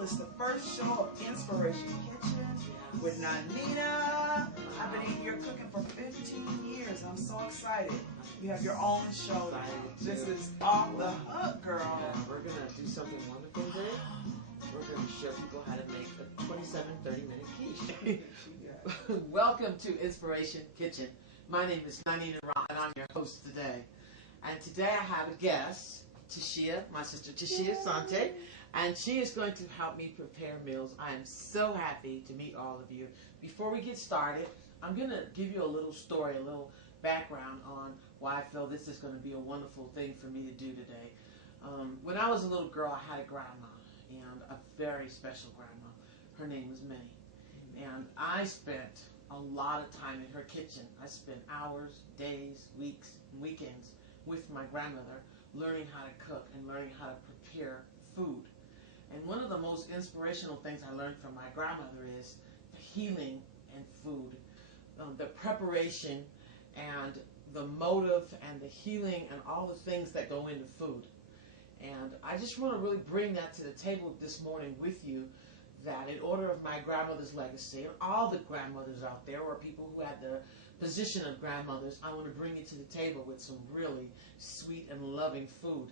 real. It's the first show of Inspiration Kitchen with Nanina. I've been in here cooking for 15 years. I'm so excited. You have your own show now. This is off the hook, girl. Yeah, we're going to do something wonderful today. We're going to show people how to make a 27, 30-minute quiche. Welcome to Inspiration Kitchen. My name is Nanina and I'm your host today. And today I have a guest, Tashia, my sister Tashia Sante, and she is going to help me prepare meals. I am so happy to meet all of you. Before we get started, I'm going to give you a little story, a little background on why I feel this is going to be a wonderful thing for me to do today. When I was a little girl, I had a grandma, and a very special grandma. Her name was Minnie. And I spent a lot of time in her kitchen. I spent hours, days, weeks, and weekends with my grandmother, learning how to cook and learning how to prepare food. And one of the most inspirational things I learned from my grandmother is the healing in food, the preparation and the motive and the healing and all the things that go into food. And I just want to really bring that to the table this morning with you, that in order of my grandmother's legacy, and all the grandmothers out there, or people who had the position of grandmothers, I want to bring you to the table with some really sweet and loving food.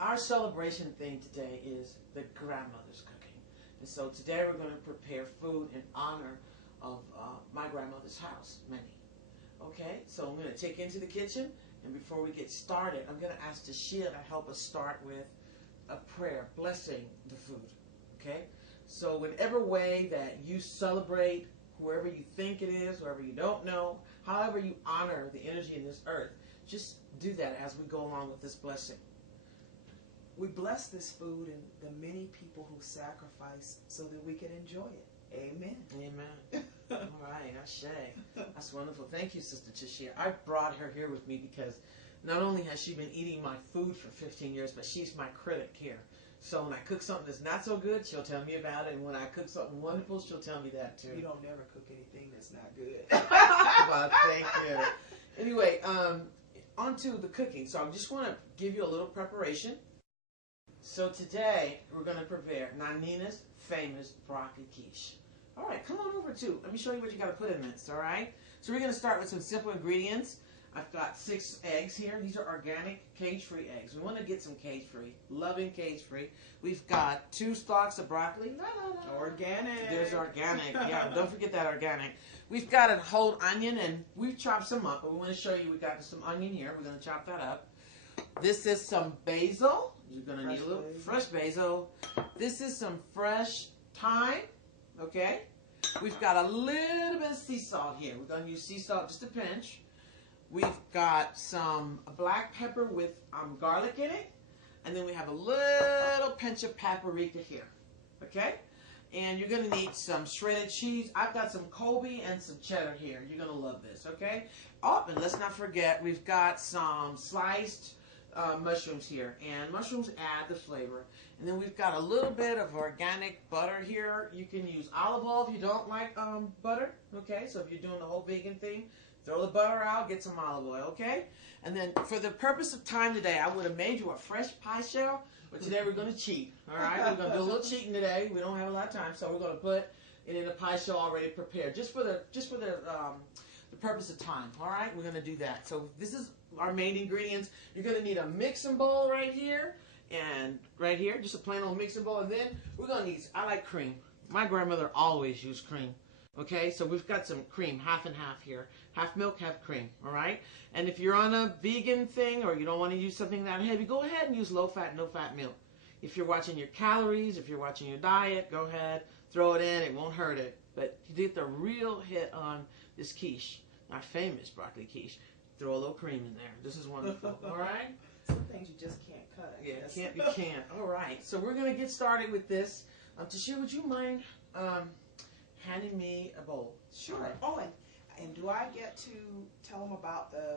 Our celebration theme today is the grandmother's cooking. And so today we're going to prepare food in honor of my grandmother's house, Minnie. Okay, so I'm going to take you into the kitchen, and before we get started, I'm going to ask Tashia to help us start with a prayer blessing the food. Okay, so whatever way that you celebrate whoever you think it is, whoever you don't know, however you honor the energy in this earth, just do that as we go along with this blessing. We bless this food and the many people who sacrifice so that we can enjoy it. Amen. Amen. All right, Ashe. That's wonderful. Thank you, Sister Tashia. I brought her here with me because not only has she been eating my food for 15 years, but she's my critic here. So when I cook something that's not so good, she'll tell me about it. And when I cook something wonderful, she'll tell me that too. You don't never cook anything that's not good. Well, thank you. Anyway, on to the cooking. So I just want to give you a little preparation. So today, we're going to prepare Nanina's famous broccoli quiche. All right, come on over too. Let me show you what you got to put in this, all right? So we're going to start with some simple ingredients. I've got 6 eggs here. These are organic, cage-free eggs. We want to get some cage-free, loving cage-free. We've got 2 stalks of broccoli. Organic. There's organic. Yeah, don't forget that organic. We've got a whole onion, and we've chopped some up, but we want to show you we got some onion here. We're going to chop that up. This is some basil. You're going to need a little fresh basil. This is some fresh thyme. Okay? We've got a little bit of sea salt here. We're going to use sea salt just a pinch. We've got some black pepper with garlic in it. And then we have a little pinch of paprika here. Okay? And you're going to need some shredded cheese. I've got some Colby and some cheddar here. You're going to love this. Okay? Oh, and let's not forget, we've got some sliced mushrooms here. And mushrooms add the flavor. And then we've got a little bit of organic butter here. You can use olive oil if you don't like butter. Okay? So if you're doing the whole vegan thing, throw the butter out, get some olive oil, okay? And then for the purpose of time today, I would have made you a fresh pie shell, but today we're going to cheat, all right? We're going to do a little cheating today. We don't have a lot of time, so we're going to put it in a pie shell already prepared, just for the purpose of time, all right? We're going to do that. So this is our main ingredients. You're going to need a mixing bowl right here, and right here, just a plain old mixing bowl. And then we're going to need, I like cream. My grandmother always used cream. Okay, so we've got some cream, half and half here. Half milk, half cream, all right? And if you're on a vegan thing or you don't want to use something that heavy, go ahead and use low-fat, no-fat milk. If you're watching your calories, if you're watching your diet, go ahead, throw it in. It won't hurt it. But to get the real hit on this quiche, our famous broccoli quiche, throw a little cream in there. This is wonderful, all right? Some things you just can't cut. Yeah, you can't. All right, so we're going to get started with this. Tashia, would you mind handing me a bowl? Sure. Right. Oh, and do I get to tell them about the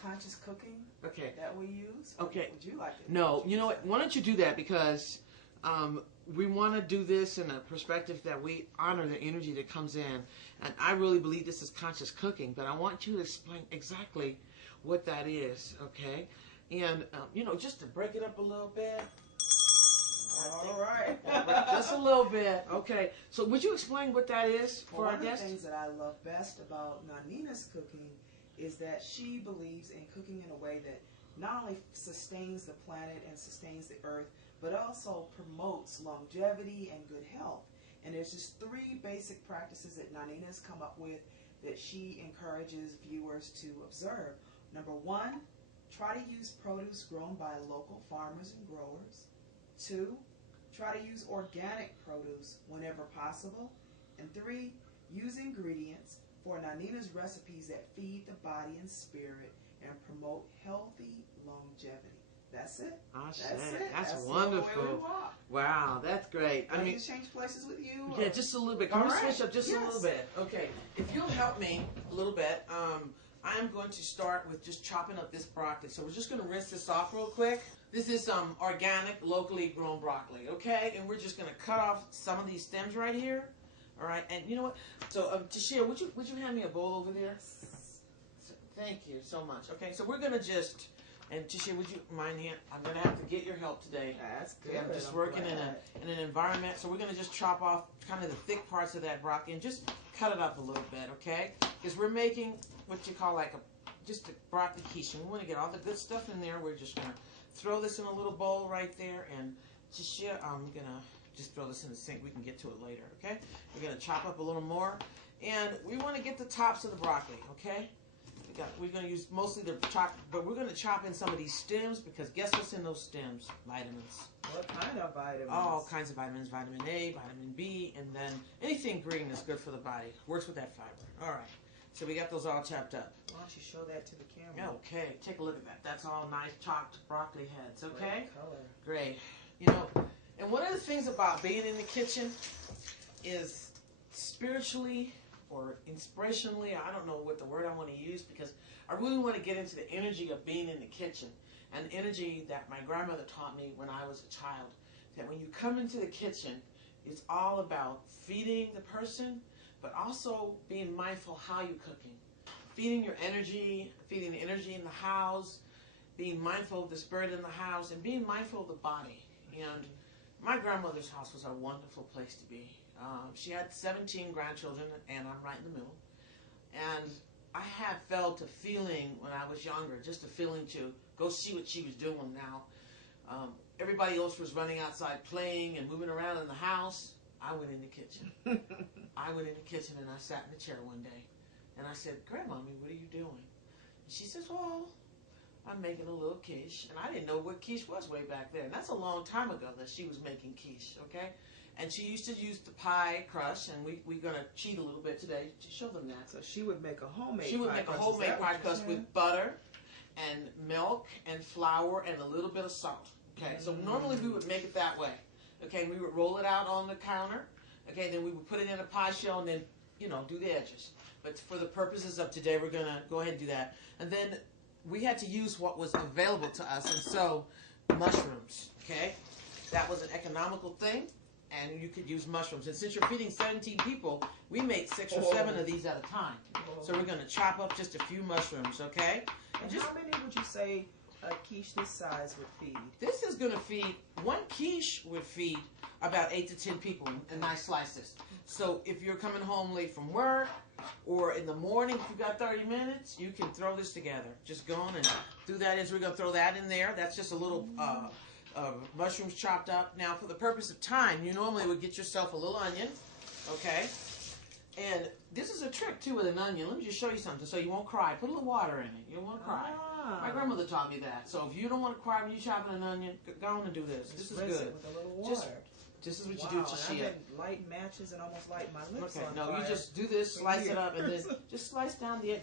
conscious cooking that we use? Okay. Would you like to? No, you know what? Why don't you do that, because we want to do this in a perspective that we honor the energy that comes in. And I really believe this is conscious cooking, but I want you to explain exactly what that is, okay? And, you know, just to break it up a little bit. All right. Just a little bit. Okay. So would you explain what that is for our guests? One of the things that I love best about Nanina's cooking is that she believes in cooking in a way that not only sustains the planet and sustains the earth, but also promotes longevity and good health. And there's just 3 basic practices that Nanina's come up with that she encourages viewers to observe. Number 1, try to use produce grown by local farmers and growers. 2, try to use organic produce whenever possible. And 3, use ingredients for Nanina's recipes that feed the body and spirit and promote healthy longevity. That's it. That's it. That's wonderful. Wow, that's great. I mean, change places with you? Yeah, just a little bit. Can we switch up just a little bit? Okay. If you'll help me a little bit, I'm going to start with just chopping up this broccoli. So we're just going to rinse this off real quick. This is organic, locally grown broccoli, okay? And we're just going to cut off some of these stems right here. All right, and you know what? So, Tashia, would you hand me a bowl over there? So, thank you so much. Okay, so we're going to just... And Tashia, would you mind here? I'm going to have to get your help today. That's good. I'm just working in an environment. So we're going to just chop off kind of the thick parts of that broccoli and just cut it up a little bit, okay? Because we're making what you call like just a broccoli quiche. And we want to get all the good stuff in there. We're just going to throw this in a little bowl right there. And Tashia, I'm going to just throw this in the sink. We can get to it later, okay? We're going to chop up a little more. And we want to get the tops of the broccoli, okay? We're going to use mostly the chop, but we're going to chop in some of these stems because guess what's in those stems? Vitamins. What kind of vitamins? All kinds of vitamins. Vitamin A, vitamin B, and then anything green is good for the body. Works with that fiber. All right. So we got those all chopped up. Why don't you show that to the camera? Okay. Take a look at that. That's all nice chopped broccoli heads. Okay? Great color. Great. You know, and one of the things about being in the kitchen is spiritually or inspirationally, I don't know what the word I want to use, because I really want to get into the energy of being in the kitchen, and energy that my grandmother taught me when I was a child, that when you come into the kitchen, it's all about feeding the person, but also being mindful how you're cooking. Feeding your energy, feeding the energy in the house, being mindful of the spirit in the house, and being mindful of the body. And my grandmother's house was a wonderful place to be. She had 17 grandchildren, and I'm right in the middle. And I had felt a feeling when I was younger, just a feeling to go see what she was doing now. Everybody else was running outside playing and moving around in the house. I went in the kitchen. I went in the kitchen and I sat in the chair one day. And I said, "Grandmommy, what are you doing?" And she says, "Well, I'm making a little quiche." And I didn't know what quiche was way back there. And that's a long time ago that she was making quiche, okay? And she used to use the pie crust, and we're going to cheat a little bit today to show them that. So she would make a homemade pie crust. She would make a homemade pie crust with butter and milk and flour and a little bit of salt. Okay, so normally we would make it that way. Okay, we would roll it out on the counter. Okay, then we would put it in a pie shell and then, you know, do the edges. But for the purposes of today, we're going to go ahead and do that. And then we had to use what was available to us, and so mushrooms, okay? That was an economical thing. And you could use mushrooms. And since you're feeding 17 people, we make 6 or 7 of these at a time. So we're going to chop up just a few mushrooms, okay? And how many would you say a quiche this size would feed? This is going to feed, one quiche would feed about 8 to 10 people in nice slices. So if you're coming home late from work or in the morning, if you've got 30 minutes, you can throw this together. Just go on and do that. We're going to throw that in there. That's just a little... mushrooms chopped up. Now, for the purpose of time, you normally would get yourself a little onion, okay? And this is a trick, too, with an onion. Let me just show you something so you won't cry. Put a little water in it. You don't want to cry. My grandmother taught me that. So if you don't want to cry when you're chopping an onion, go on and do this. This is good. With a little water. This is what you do, Tashia. I've been lighting matches and almost lighting my lips on no, fire. You just do this, slice it up, and then just slice down the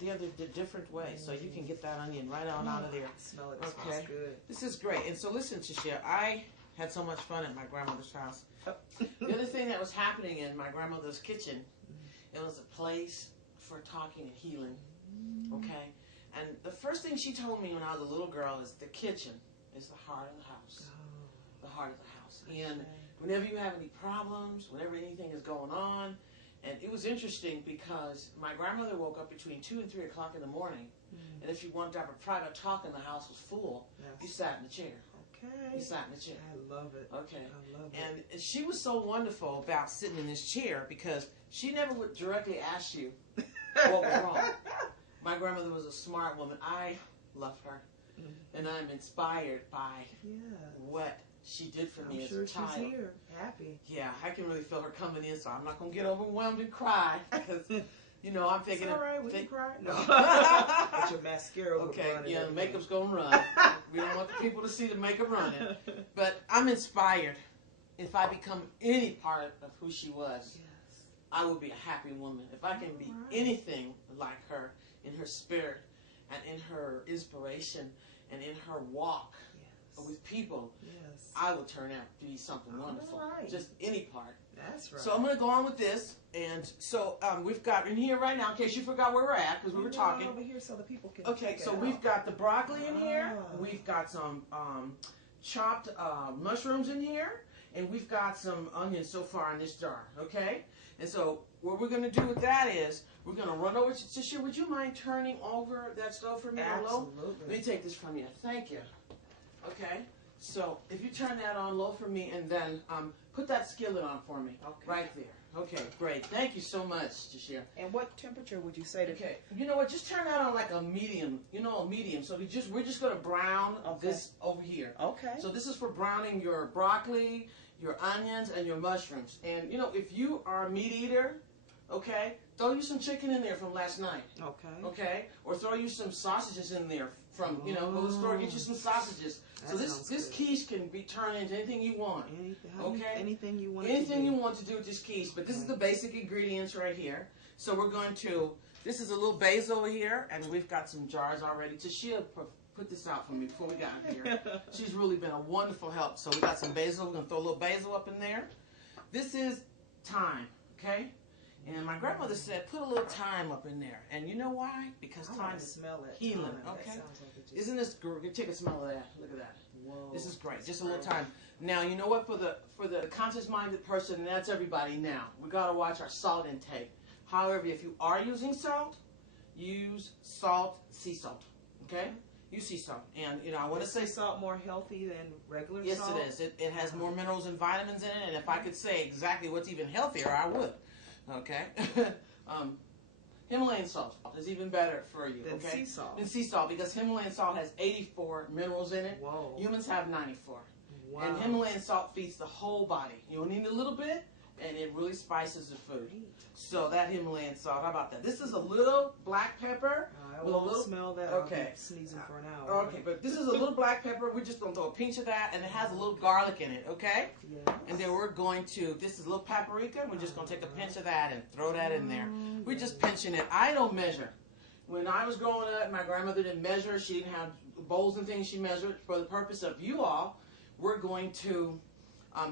different way so you can get that onion right on out of there. Smell it. It smells good. This is great. And so listen, Tashia, I had so much fun at my grandmother's house. The other thing that was happening in my grandmother's kitchen, it was a place for talking and healing, okay? And the first thing she told me when I was a little girl is the kitchen is the heart of the house. The heart of the house. And whenever you have any problems, whenever anything is going on, and it was interesting because my grandmother woke up between 2 and 3 o'clock in the morning And if you wanted to have a private talk and the house was full, you sat in the chair. Okay. You sat in the chair. I love it. Okay. I love it. And she was so wonderful about sitting in this chair because she never would directly ask you what was wrong. My grandmother was a smart woman. I love her. And I'm inspired by what she did for me as a child. She's here, happy. Yeah, I can really feel her coming in, so I'm not going to get overwhelmed and cry because, you know, I'm thinking... It's all right, we can cry. No. Get your mascara over. Okay, yeah, the makeup's going to run. We don't want the people to see the makeup running. But I'm inspired. If I become any part of who she was, I will be a happy woman. If I can be anything like her in her spirit and in her inspiration and in her walk with people, I will turn out to be something wonderful. Just any part. That's right. So I'm going to go on with this. And so we've got in here right now, in case you forgot where we're at, because we were talking. Over here so the people can okay, so we've got the broccoli in here. We've got some chopped mushrooms in here. And we've got some onions so far in this jar, okay? And so what we're going to do with that is we're going to run over to Tisha. Would you mind turning over that stove for me? Absolutely. Low? Let me take this from you. Thank you. Okay? So if you turn that on low for me and then put that skillet on for me. Okay. Right there. Okay, great. Thank you so much, Jashir. And what temperature would you say to... Okay, you know what? Just turn that on like a medium. You know, a medium. So we're just going to brown this over here. Okay. So this is for browning your broccoli, your onions, and your mushrooms. And, you know, if you are a meat eater, okay, throw you some chicken in there from last night. Okay. Okay? Or throw you some sausages in there from, you know, go to the store, get you some sausages. So this quiche can be turned into anything you want. Anything you want anything you want to do with this quiche. But this is the basic ingredients right here. So we're going to, this is a little basil over here, and we've got some jars already. Tashia put this out for me before we got here. She's really been a wonderful help. So we got some basil. We're going to throw a little basil up in there. This is thyme, okay? And my grandmother said, put a little thyme up in there. And you know why? Because thyme is healing, okay? Isn't this great? Take a smell of that. Look at that. Whoa, this is great. Just a little thyme. Now, you know what? For the conscious-minded person, and that's everybody now, we got to watch our salt intake. However, if you are using salt, use salt, sea salt, okay? Use sea salt. And, you know, I want to say salt more healthy than regular salt? Yes, it is. It has more minerals and vitamins in it. And if I could say exactly what's even healthier, I would. Okay? Himalayan salt is even better for you. Than sea salt? Than sea salt, because Himalayan salt has 84 minerals in it. Whoa. Humans have 94. Wow. And Himalayan salt feeds the whole body. You only need a little bit, and it really spices the food. So that Himalayan salt, how about that? This is a little black pepper. I will smell that. Okay. I'll be sneezing for an hour. Okay, but this is a little black pepper. We're just going to throw a pinch of that, and it has a little garlic in it, okay? Yes. And then we're going to, this is a little paprika. We're just going to take a pinch of that and throw that in there. We're just pinching it. I don't measure. When I was growing up, my grandmother didn't measure. She didn't have bowls and things she measured. For the purpose of you all, we're going to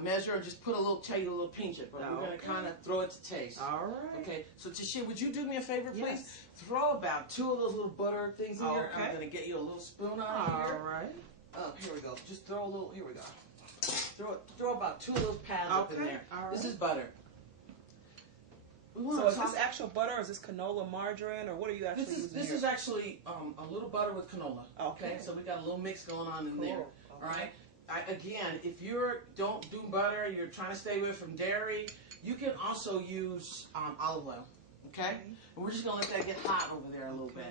measure and just put a little, tell you a little pinch it, but we're going to kind of throw it to taste. All right. Okay, so Tashia, would you do me a favor, please? Yes. Throw about 2 of those little butter things in here. Okay. I'm going to get you a little spoon out of here. All right. Here we go. Just throw a little, here we go. Throw about 2 of those pads up in there. All right. This is butter. So is this actual butter, or is this canola margarine, or what are you actually using This is actually a little butter with canola. Okay. So we got a little mix going on in there. Okay. All right. Again, if you don't do butter, you're trying to stay away from dairy, you can also use olive oil. Okay. And we're just gonna let that get hot over there a little bit.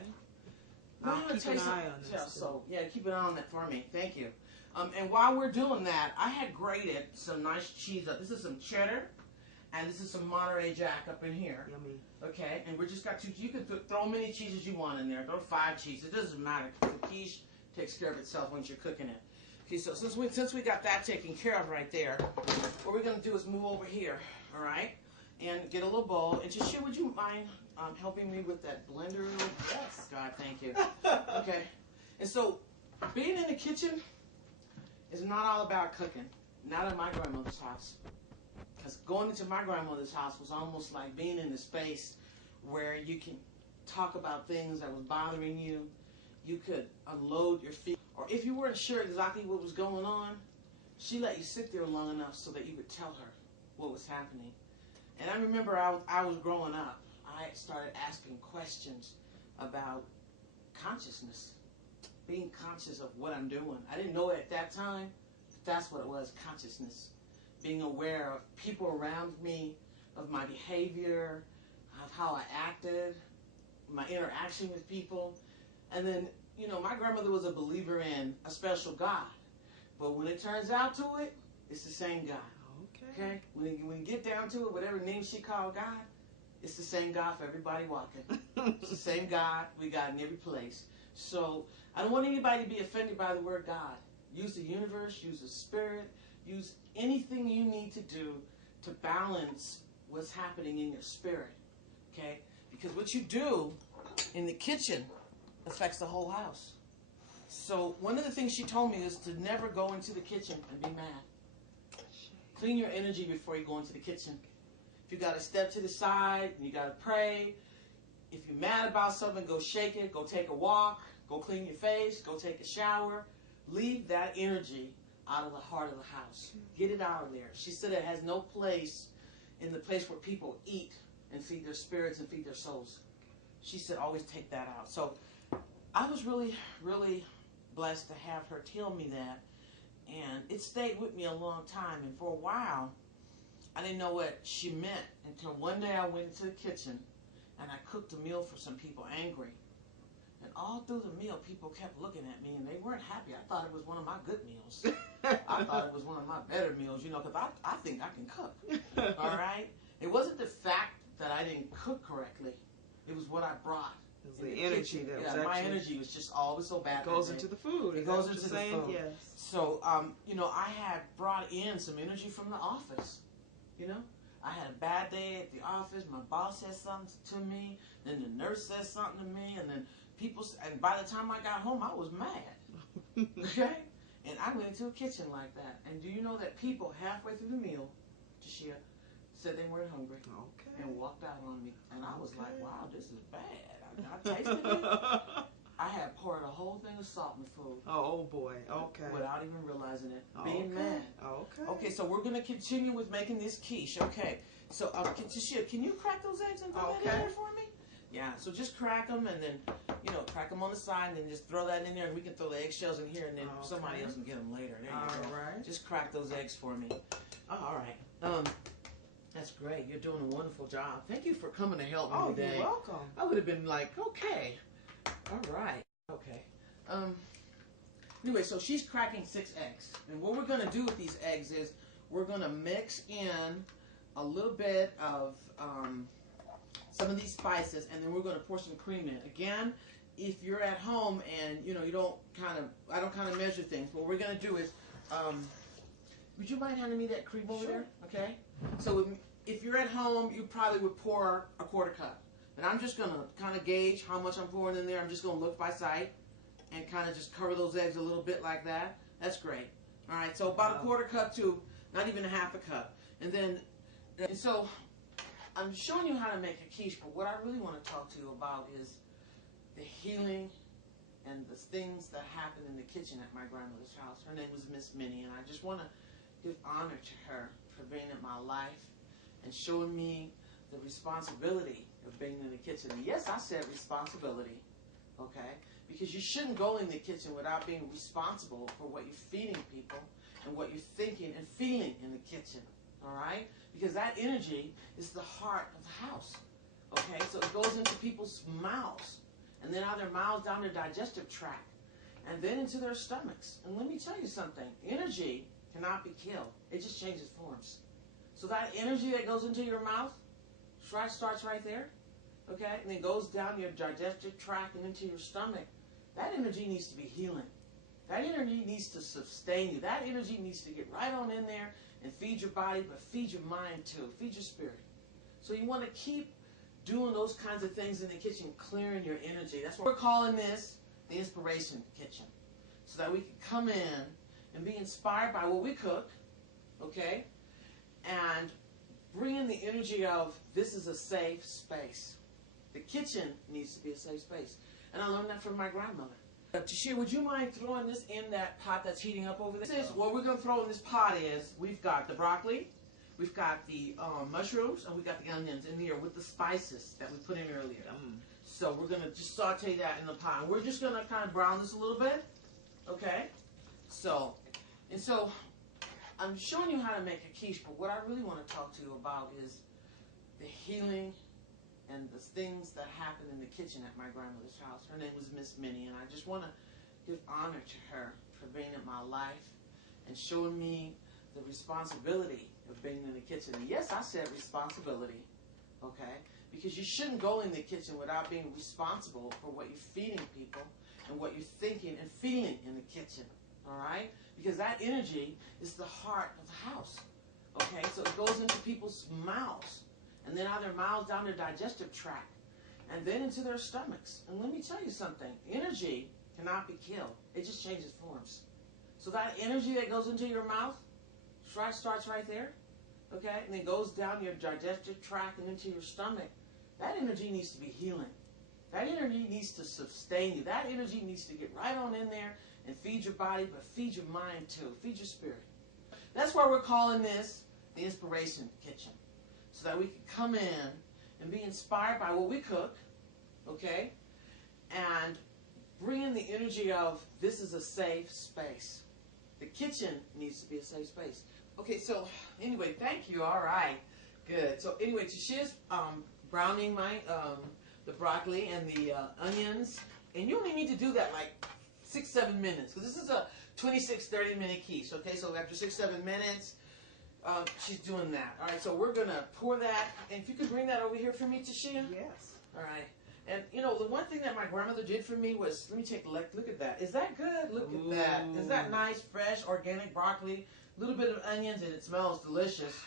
I'll keep an eye on this. So yeah, keep an eye on that for me. Thank you. And while we're doing that, I had grated some nice cheese up. This is some cheddar. And this is some Monterey Jack up in here. Yummy. Okay, and we just got 2. You can throw many cheeses you want in there. Throw 5 cheeses. It doesn't matter. The quiche takes care of itself once you're cooking it. Okay, so since we got that taken care of right there, what we're going to do is move over here, all right, and get a little bowl. And Tashia, would you mind helping me with that blender? Yes. God, thank you. Okay, and so being in the kitchen is not all about cooking. Not at my grandmother's house. Because going into my grandmother's house was almost like being in a space where you can talk about things that was bothering you. You could unload your feelings. Or if you weren't sure exactly what was going on, she let you sit there long enough so that you could tell her what was happening. And I remember I was growing up. I started asking questions about consciousness. Being conscious of what I'm doing. I didn't know it at that time, but that's what it was, consciousness. Being aware of people around me, of my behavior, of how I acted, my interaction with people. And then, you know, my grandmother was a believer in a special God. But when it turns out to it, it's the same God. Okay? When you get down to it, whatever name she called God, it's the same God for everybody walking. It's the same God we got in every place. So I don't want anybody to be offended by the word God. Use the universe, use the spirit, use anything you need to do to balance what's happening in your spirit. Okay? Because what you do in the kitchen affects the whole house. So one of the things she told me is to never go into the kitchen and be mad. Clean your energy before you go into the kitchen. If you got to step to the side, you got to pray. If you're mad about something, go shake it, go take a walk, go clean your face, go take a shower. Leave that energy out of the heart of the house. Get it out of there. She said it has no place in the place where people eat and feed their spirits and feed their souls. She said always take that out. So I was really, really blessed to have her tell me that. And it stayed with me a long time. And for a while, I didn't know what she meant until one day I went into the kitchen and I cooked a meal for some people angry. And all through the meal, people kept looking at me and they weren't happy. I thought it was one of my good meals. I thought it was one of my better meals, you know, because I think I can cook. All right? It wasn't the fact that I didn't cook correctly. It was what I brought. It was the energy that was actually... my energy was just always so bad. It goes into the food. It goes into the food. Yes. So, you know, I had brought in some energy from the office. You know, I had a bad day at the office. My boss said something to me. Then the nurse said something to me. And then people, and by the time I got home, I was mad. Okay? And I went into a kitchen like that. And do you know that people halfway through the meal, Tashia, said they weren't hungry. Okay. And walked out on me. And I was like, wow, this is bad. I tasted it. I had poured a whole thing of salt in the food. Oh boy. Okay. Without even realizing it. Being mad. Okay. Okay, so we're going to continue with making this quiche. Okay. So, Tashia, can you crack those eggs and throw that in there for me? Yeah, so just crack them and then, you know, crack them on the side and then just throw that in there and we can throw the eggshells in here and then somebody else can get them later. There you go. Right. Just crack those eggs for me. Oh, all right. That's great. You're doing a wonderful job. Thank you for coming to help me today. You're welcome. I would have been like, okay. All right. Okay. Anyway, so she's cracking 6 eggs. And what we're going to do with these eggs is we're going to mix in a little bit of some of these spices, and then we're going to pour some cream in. Again, if you're at home and, you know, you don't I don't kind of measure things. What we're going to do is, would you mind handing me that cream over there? Okay. So if you're at home, you probably would pour a 1/4 cup. And I'm just going to kind of gauge how much I'm pouring in there. I'm just going to look by sight and kind of just cover those eggs a little bit like that. That's great. All right, so about a 1/4 cup to not even a 1/2 cup. And then, so I'm showing you how to make a quiche, but what I really want to talk to you about is the healing and the things that happen in the kitchen at my grandmother's house. Her name was Miss Minnie, and I just want to give honor to her for being in my life and showing me the responsibility of being in the kitchen. And yes, I said responsibility, okay? Because you shouldn't go in the kitchen without being responsible for what you're feeding people and what you're thinking and feeling in the kitchen, all right? Because that energy is the heart of the house, okay? So it goes into people's mouths, and then out of their mouths down their digestive tract, and then into their stomachs. And let me tell you something. Energy cannot be killed. It just changes forms. So that energy that goes into your mouth starts right there, okay, and then goes down your digestive tract and into your stomach. That energy needs to be healing. That energy needs to sustain you. That energy needs to get right on in there and feed your body, but feed your mind too. Feed your spirit. So you want to keep doing those kinds of things in the kitchen, clearing your energy. That's what we're calling this the Inspiration Kitchen, so that we can come in and be inspired by what we cook, okay, and bring in the energy of this is a safe space. The kitchen needs to be a safe space. And I learned that from my grandmother. Tashia, would you mind throwing this in that pot that's heating up over there? This is what we're going to throw in this pot is, we've got the broccoli, we've got the mushrooms, and we've got the onions in here with the spices that we put in earlier. So we're going to just saute that in the pot. We're just going to kind of brown this a little bit. Okay? So I'm showing you how to make a quiche, but what I really want to talk to you about is the healing and the things that happen in the kitchen at my grandmother's house. Her name was Miss Minnie, and I just want to give honor to her for being in my life and showing me the responsibility of being in the kitchen. And yes, I said responsibility, okay? Because you shouldn't go in the kitchen without being responsible for what you're feeding people and what you're thinking and feeling in the kitchen, all right? Because that energy is the heart of the house, okay? So it goes into people's mouths, and then out of their mouths down their digestive tract, and then into their stomachs. And let me tell you something, energy cannot be killed. It just changes forms. So that energy that goes into your mouth starts right there, okay, and then goes down your digestive tract and into your stomach. That energy needs to be healing. That energy needs to sustain you. That energy needs to get right on in there and feed your body, but feed your mind too. Feed your spirit. That's why we're calling this the Inspiration Kitchen, so that we can come in and be inspired by what we cook, okay, and bring in the energy of this is a safe space. The kitchen needs to be a safe space. Okay, so anyway, thank you. All right, good. So anyway, Tashia's browning my the broccoli and the onions, and you only need to do that like 6-7 minutes, because this is a 26-30 minute quiche. Okay, so after 6-7 minutes, she's doing that. All right, so we're gonna pour that, and if you could bring that over here for me, Tashia. Yes. All right. And, you know, the one thing that my grandmother did for me was, let me take a look. Look at that. Is that good? Look at that. Is that nice, fresh, organic broccoli? A little bit of onions, and it smells delicious.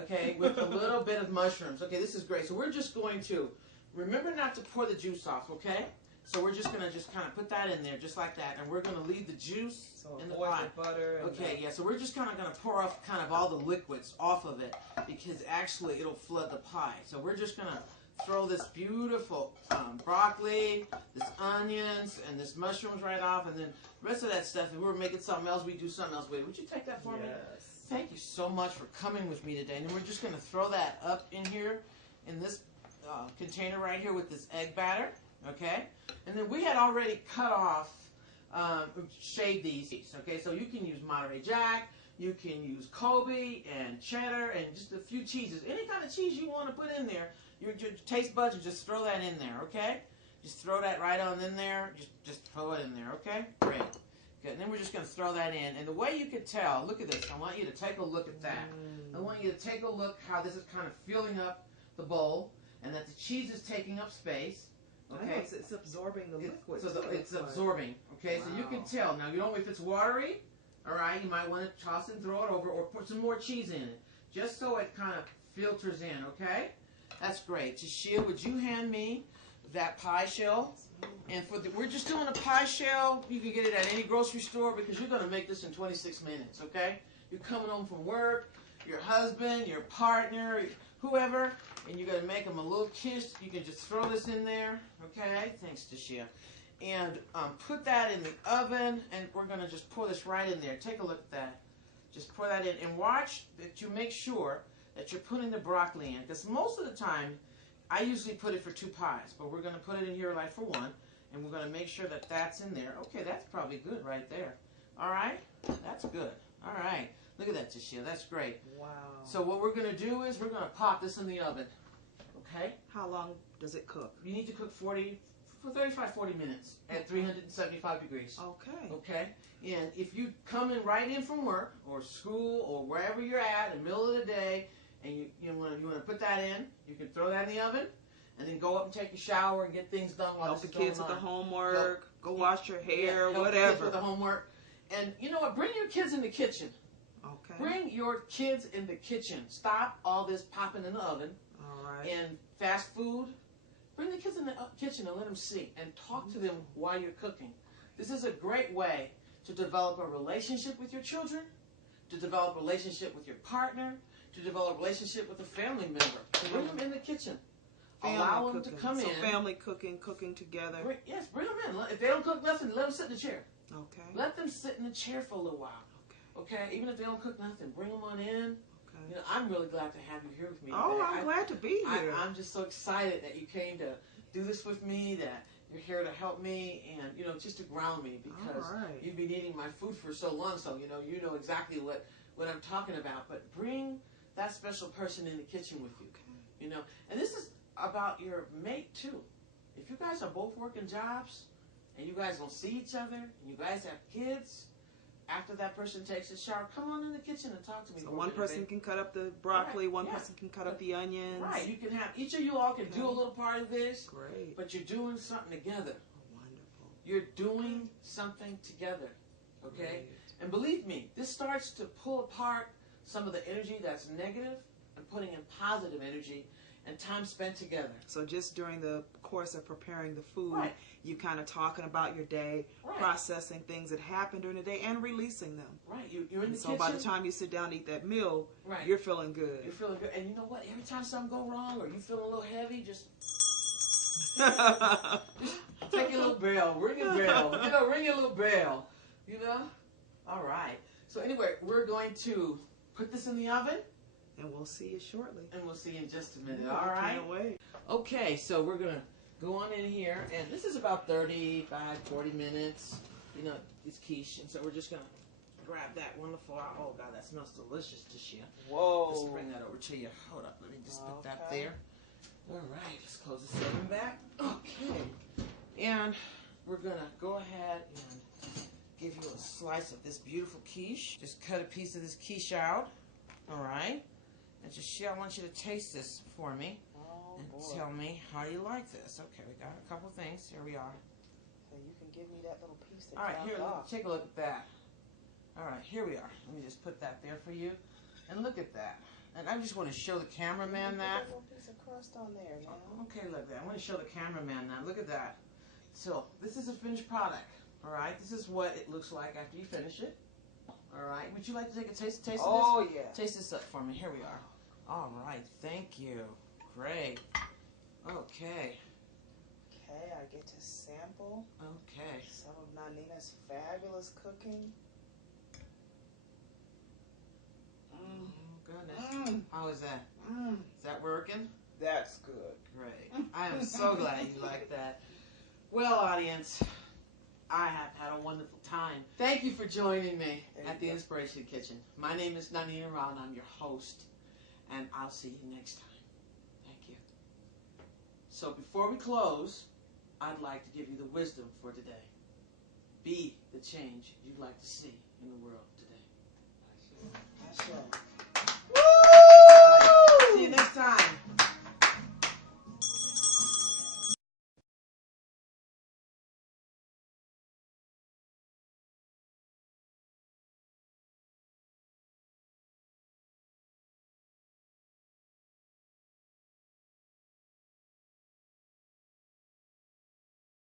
Okay, with a little bit of mushrooms. Okay, this is great. So we're just going to, remember not to pour the juice off, okay? So we're just going to just kind of put that in there, just like that. And we're going to leave the juice in the pot. The butter. And okay, yeah, so we're just kind of going to pour off kind of all the liquids off of it, because actually it'll flood the pie. So we're just going to throw this beautiful broccoli, this onions, and this mushrooms right off, and then the rest of that stuff, if we were making something else, we'd do something else with it. Would you take that for me? Yes. Thank you so much for coming with me today. And then we're just going to throw that up in here, in this container right here with this egg batter, okay? And then we had already cut off, shaved these, okay? So you can use Monterey Jack, you can use Kobe and cheddar and just a few cheeses. Any kind of cheese you want to put in there, your taste buds, and just throw that in there, okay? Just throw that right on in there. Just throw it in there, okay? Great. Good. And then we're just going to throw that in. And the way you can tell, look at this. I want you to take a look at that. I want you to take a look how this is kind of filling up the bowl, and that the cheese is taking up space. Okay? It's absorbing the liquid. It's absorbing. Okay? Wow. So you can tell. Now, you know, if it's watery, all right, you might want to toss it and throw it over, or put some more cheese in it, just so it kind of filters in, okay? That's great. Tashia, would you hand me that pie shell? And we're just doing a pie shell. You can get it at any grocery store, because you're going to make this in 26 minutes, okay? You're coming home from work, your husband, your partner, whoever, and you're going to make them a little kiss. You can just throw this in there, okay? Thanks, Tashia. And put that in the oven, and we're going to just pour this right in there. Take a look at that. Just pour that in, and watch that you make sure that you're putting the broccoli in, because most of the time, I usually put it for 2 pies, but we're going to put it in here like for 1, and we're going to make sure that that's in there. Okay, that's probably good right there. All right? That's good. All right. Look at that, Tashia. That's great. Wow. So what we're going to do is we're going to pop this in the oven. Okay? How long does it cook? You need to cook for 35-40 minutes at 375 degrees. Okay. Okay? And if you come in right in from work or school or wherever you're at in the middle of the day, and you want to put that in, you can throw that in the oven, and then go up and take a shower and get things done while Help this the is kids with going the on. homework. Go wash your hair, help the whatever. kids with the homework. And you know what? Bring your kids in the kitchen. Okay. Bring your kids in the kitchen. Stop all this popping in the oven All right. and fast food. Bring the kids in the kitchen and let them see and talk to them while you're cooking. This is a great way to develop a relationship with your children, to develop a relationship with your partner, to develop a relationship with a family member. Bring them in the kitchen. Allow them to come in. Family cooking together. Yes, bring them in. If they don't cook nothing, let them sit in the chair. Okay. Let them sit in the chair for a little while. Okay? Even if they don't cook nothing, bring them on in. Okay. You know, I'm really glad to have you here with me Oh, today. I'm glad to be here. I'm just so excited that you came to do this with me, that you're here to help me, and, you know, just to ground me, because you've been eating my food for so long, so, you know exactly what I'm talking about. But bring that special person in the kitchen with you, you know. And this is about your mate, too. If you guys are both working jobs, and you guys don't see each other, and you guys have kids, after that person takes a shower, come on in the kitchen and talk to me. So one person can cut up the broccoli, one person can cut up the onions. Right, you can have, each of you all can do a little part of this. Great. But you're doing something together. Wonderful. You're doing something together, okay? Great. And believe me, this starts to pull apart some of the energy that's negative and putting in positive energy and time spent together. So just during the course of preparing the food, you kind of talking about your day, processing things that happened during the day, and releasing them. Right. You're in the kitchen. So by the time you sit down and eat that meal, you're feeling good. You're feeling good. And you know what? Every time something go wrong or you feel a little heavy, just take your little bell. Ring your bell. You know, ring your little bell. You know? All right. So anyway, we're going to put this in the oven. And we'll see you shortly. And we'll see you in just a minute. All right? Can't wait. Okay, so we're going to go on in here. And this is about 35, 40 minutes. You know, it's quiche. And so we're just going to grab that wonderful. Oh, God, that smells delicious this year. Whoa. Let's bring that over to you. Hold up. Let me just put that there. All right. Let's close this oven back. Okay. And we're going to go ahead and give you a slice of this beautiful quiche. Just cut a piece of this quiche out. All right. And just, I want you to taste this for me. And tell me how you like this. Okay, we got a couple things. Here we are. So you can give me that little piece that all right, here, take a look at that. All right, here we are. Let me just put that there for you. And look at that. And I just want to show the cameraman that. Put a little piece of crust on there now. Okay, look at that. I want to show the cameraman that. Look at that. So, this is a finished product. All right, this is what it looks like after you finish it. All right, would you like to take a taste of this? Oh, yeah. Taste this up for me. Here we are. All right, thank you. Great. Okay. Okay, I get to sample. Okay. Some of Nanina's fabulous cooking. Oh, goodness. How is that? Is that working? That's good. Great. I am so glad you like that. Well, audience, I have had a wonderful time. Thank you for joining me at the InSpiration Kitchen. My name is Nanina Rao, and I'm your host. And I'll see you next time. Thank you. So before we close, I'd like to give you the wisdom for today. Be the change you'd like to see in the world.